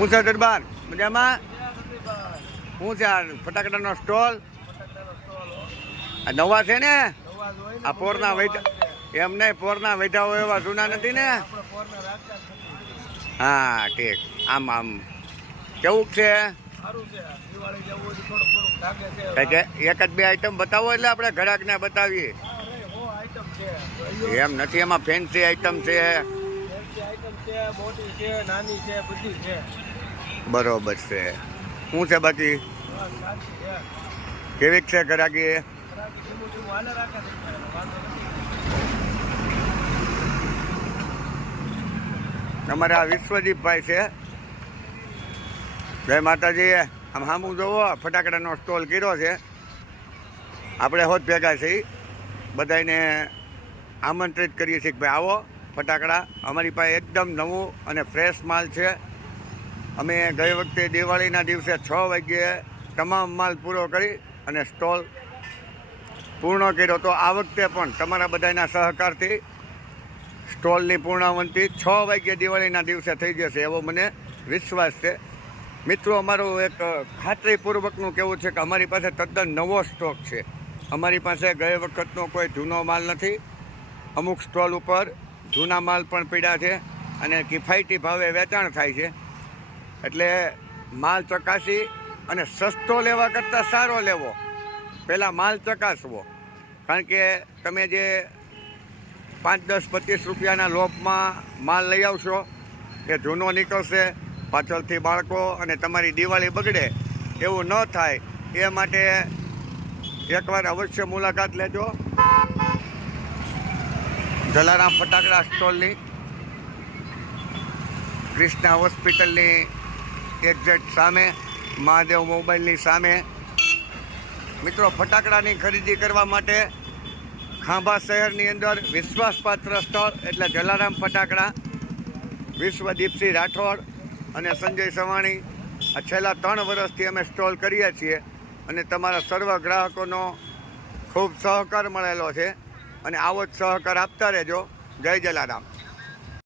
હું છે દરબાર મજામાં? શું છે આ ફટાકડાનો સ્ટોલ? આ નવા છે ને? આ પોરના વૈધા એમ નહીં, પોરના વૈધા હોય એવા જૂના નથી ને? હા ઠીક. આમ આમ કેવું છે? એક જ બે આઈટમ બતાવો એટલે આપણે ઘરાકને બતાવીએ. એમ નથી, એમાં ફેન્સી આઈટમ છે. બરોબર છે. શું છે બાકી કેવીક છે ઘરાકી? અમારા વિશ્વદીપભાઈ છે. જય માતાજી. આમ સામું જોવો, ફટાકડાનો સ્ટોલ કર્યો છે. આપણે હોત ભેગા છીએ, બધાને આમંત્રિત કરીએ છીએ કે ભાઈ આવો ફટાકડા. અમારી પાસે એકદમ નવું અને ફ્રેશ માલ છે. અમે ગઈ વખતે દિવાળીના દિવસે 6 વાગ્યે તમામ માલ પૂરો કરી અને સ્ટોલ પૂર્ણ કર્યો. તો આ વખતે પણ તમારા બધાના સહકારથી સ્ટોલની પૂર્ણાવંતિ 6 વાગ્યે દિવાળીના દિવસે થઈ જશે એવો મને વિશ્વાસ છે. મિત્રો, અમારું એક ખાતરીપૂર્વકનું કહેવું છે કે અમારી પાસે તદ્દન નવો સ્ટોક છે. અમારી પાસે ગઈ વખતનો કોઈ જૂનો માલ નથી. અમુક સ્ટોલ ઉપર જૂના માલ પણ પડ્યા છે અને કિફાયતી ભાવે વેચાણ થાય છે. એટલે માલ ચકાસી અને સસ્તો લેવા કરતાં સારો લેવો. પહેલાં માલ ચકાસવો, કારણ કે તમે જે 5, 10, 25 રૂપિયાના લોભમાં માલ લઈ આવશો એ જૂનો નીકળશે, પાછળથી બાળકો અને તમારી દિવાળી બગડે. એવું ન થાય એ માટે એકવાર અવશ્ય મુલાકાત લેજો જલારામ ફટાકડા સ્ટોલની. કૃષ્ણા હોસ્પિટલની એક્ઝેક્ટ સામે, મહાદેવ મોબાઈલની સામે. મિત્રો, ફટાકડાની ખરીદી કરવા માટે ખાંભા શહેરની અંદર વિશ્વાસપાત્ર સ્થળ એટલે જલારામ ફટાકડા. વિશ્વદીપસિંહ રાઠોડ અને સંજય સવાણી આ છેલ્લા 3 વર્ષથી અમે સ્ટોલ કરીએ છીએ અને તમારા સર્વ ગ્રાહકોનો ખૂબ સહકાર મળેલો છે અને આવો જ સહકાર આપતા રહેજો. જય જલારામ.